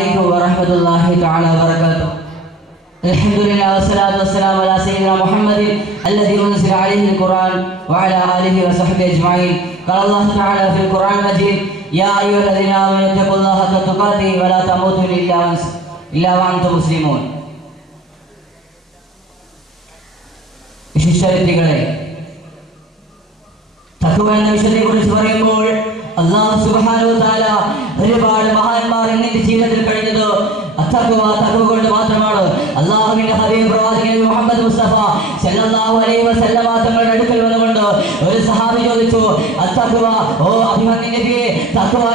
عليكم ورحمة الله تعالى وبركاته الحمد لله والصلاة والسلام على سيدنا محمد الذي أنزل عليه القرآن وعلى آله وصحبه أجمعين قال الله تعالى في القرآن المجيد يا أيها الذين آمنوا اتقوا الله حق تقاته ولا تموتن إلا وأنس- إلا وأنتم مسلمون വിശിഷ്ടവ്യക്തികളെ തക്കുവ എന്ന വിഷയത്തെ കുറിച്ച് പറയുമ്പോൾ അള്ളാഹു സുബ്ഹാനഹു തആല ഒരു സഹാബി ചോദിച്ചു അത്തക്കുവ ഓ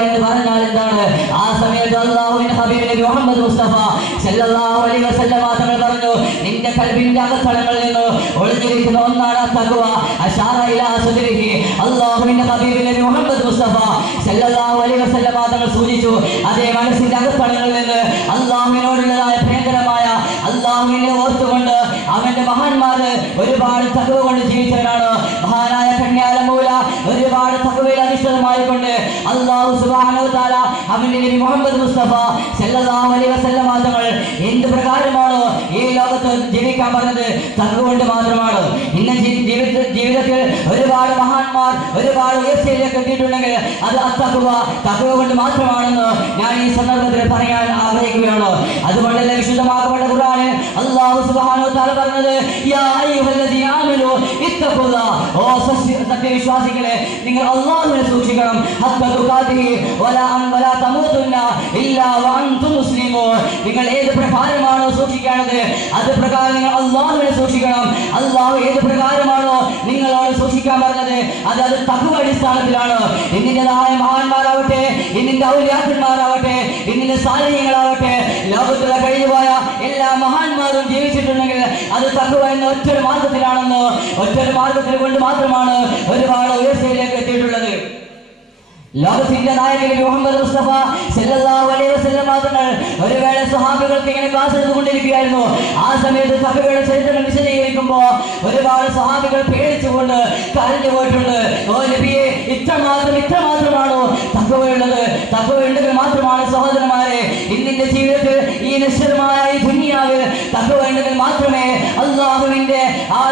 എന്ന് പറഞ്ഞാൽ എന്താണ്? ആ സമയത്ത് ഹബീബ് മുസ്തഫ സല്ലല്ലാഹു അലൈഹി വസല്ലം തങ്ങൾ പറഞ്ഞു നിന്റെ കൽബിന്റെ അകത്തളങ്ങളിൽ നിന്ന് ഒളിഞ്ഞിരിക്കുന്ന ഒന്നാണ് ഇലാ അള്ളാഹുവിന്റെ മുഹമ്മദ് മുസ്തഫ സല്ലല്ലാഹു അലൈഹി വസല്ലം തങ്ങൾ സൂചിച്ചു അതേ മനസ്സിന്റെ അകത്തളങ്ങളിൽ നിന്ന് അള്ളാഹുവിനോടുള്ളതായ അവന്റെ മഹാന്മാര് ഒരുപാട് തകവ് കൊണ്ട് ജീവിച്ചവരാണ്. മഹാനായ കന്യാലമൂല ഒരുപാട് തകവയിൽ അധിഷ്ഠിതമായിക്കൊണ്ട് അള്ളാഹു സുബ്ഹാനഹു തആല അവന്റെ നബി മുഹമ്മദ് മുസ്തഫ സല്ലല്ലാഹു അലൈഹി വസല്ലമ തങ്ങൾ എന്ത് പ്രകാരമാണ് ഈ ലോകത്ത് ജീവിക്കാൻ പറഞ്ഞത്? തകവ് കൊണ്ട് മാത്രമാണ്. ഇന്ന ജീവിത ജീവിതത്തിൽ ഒരുപാട് മഹാന്മാർ ഒരുപാട് ഉയർച്ചയിലേക്ക് എത്തിയിട്ടുണ്ടെങ്കിൽ അത് അത്തക്കുവ തകവ് കൊണ്ട് മാത്രമാണെന്ന് ഞാൻ ഈ സന്ദർഭത്തിൽ പറയാൻ ആഗ്രഹിക്കുകയാണ്. അതുകൊണ്ടല്ലേ ഖുർആന് അല്ലാഹു സുബ്ഹാനഹു തആല പറഞ്ഞത് യാ അയ്യുഹല്ലദീന ആമനു ഇത്തഖുല്ലാ ഓ സത്യ- സത്യവിശ്വാസികളെ നിങ്ങൾ അല്ലാഹുവിനെ സൂക്ഷിക്കണം. ഹത്ത തുഖാതിഹി വലാ അം വലാ തമൂതുന്ന ഇല്ലാ വഅൻതും മുസ്ലിമൂൻ. നിങ്ങൾ ഏത് പ്രകാരമാണോ സൂക്ഷിക്കേണ്ടത് അത് പ്രകാരം നിങ്ങൾ അല്ലാഹുവിനെ സൂക്ഷിക്കണം. അല്ലാഹു ഏത് പ്രകാരമാണോ നിങ്ങളോട് സൂക്ഷിക്കാൻ പറഞ്ഞത് അത് അത് തഖ്വ അടിസ്ഥാനത്തിലാണ്. ഇന്നിന്റെതായ മഹാന്മാരാവട്ടെ ഇന്നിന്റെ ഔലിയാക്കന്മാരാവട്ടെ ഇന്നിന്റെ സാന്നിധ്യങ്ങളാവട്ടെ ലോകത്തിലെ കഴിഞ്ഞുപോയ എല്ലാ മഹാന്മാരും ജീവിച്ചിട്ടുണ്ടെങ്കിൽ അത് എന്ന ഒറ്റൊരു മാർഗത്തിലാണെന്ന് ഒറ്റൊരു മാർഗത്തിൽ കൊണ്ട് മാത്രമാണ് ഒരുപാട് ഉയർച്ചയിലേക്ക് എത്തിയിട്ടുള്ളത്. ലോകത്തിന്റെ നായകൻ മുഹമ്മദ് മുസ്തഫ സല്ലല്ലാഹു അലൈഹി ഒരു വേള സ്വഹാബികൾക്ക് ഇങ്ങനെ ക്ലാസ് എടുത്തുകൊണ്ടിരിക്കുകയായിരുന്നു. ആ സമയത്ത് സഭയുടെ ചരിത്രം വിശദീകരിക്കുമ്പോൾ ഒരുപാട് സ്വഹാബികൾ പേടിച്ചുകൊണ്ട് കരഞ്ഞു പോയിട്ടുണ്ട്. ഓ നബിയെ ഇത്ര മാത്രമാണോ തക്കവയുള്ളത് തക്കവയുണ്ടെങ്കിൽ മാത്രമാണ് സഹോദരന്മാരെ ഇന്നിന്റെ ജീവിതത്തിൽ ഈ ദുനിയാവിൽ തക്കവയുണ്ടെങ്കിൽ മാത്രമേ അള്ളാഹുവിന്റെ ആ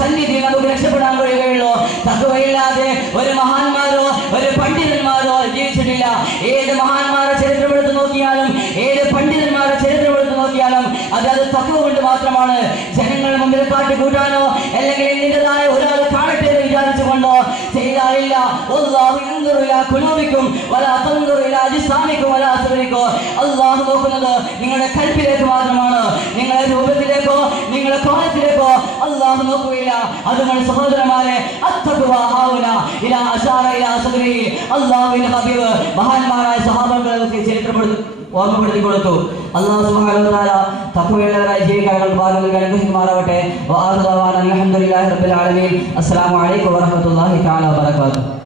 സന്നിധി നമുക്ക് രക്ഷപ്പെടാൻ കഴിയുകയുള്ളൂ. തക്കവയില്ലാതെ ഒരു മഹാന്മാരോ ഒരു പണ്ഡിതന്മാരോ ജീവിച്ചിട്ടില്ല. ഏത് മഹാന്മാരെ ചരിത്രം എടുത്ത് നോക്കിയാലും ഏത് പണ്ഡിതന്മാരെ ചരിത്രം എടുത്ത് നോക്കിയാലും അത് അത് കൊണ്ട് മാത്രമാണ്. ജനങ്ങൾ മുമ്പിൽ കാട്ടി കൂട്ടാനോ അല്ലെങ്കിൽ എന്തിന്റെതായ ഒരാൾ ചെയ്താലില്ല ഖുലൂബിക്കും വലാ തൻദുറു ഇലാ വലാ സുവരിക്കും അല്ലാഹു നോക്കുന്നത് നിങ്ങളുടെ കൽപ്പിലേക്ക് മാത്രമാണ്. നിങ്ങളുടെ രൂപത്തിലേക്കോ നിങ്ങളുടെ കോലത്തിലേക്കോ അല്ലാഹു നോക്കുകയില്ല. അതുകൊണ്ട് സഹോദരന്മാരെ അല്ലാഹുവിന്റെ ഹബീബ് മഹാന്മാരായ സഹാബാക്കളെ ചരിത്രപ്പെടുത്തി. ഓർമ്മപ്പെടുത്തി കൊടുത്തു അള്ളാഹു സുബ്ഹാനഹു വ തആല തഖ്വയുള്ളവരായി ജീവിക്കാനുള്ള നൽകി അനുഗ്രഹിക്കുമാറാവട്ടെ ദഅവാന റബ്ബിൽ ആലമീൻ. അസ്സലാമു അലൈക്കും വറഹ്മത്തുള്ളാഹി തആല വബറകാതുഹു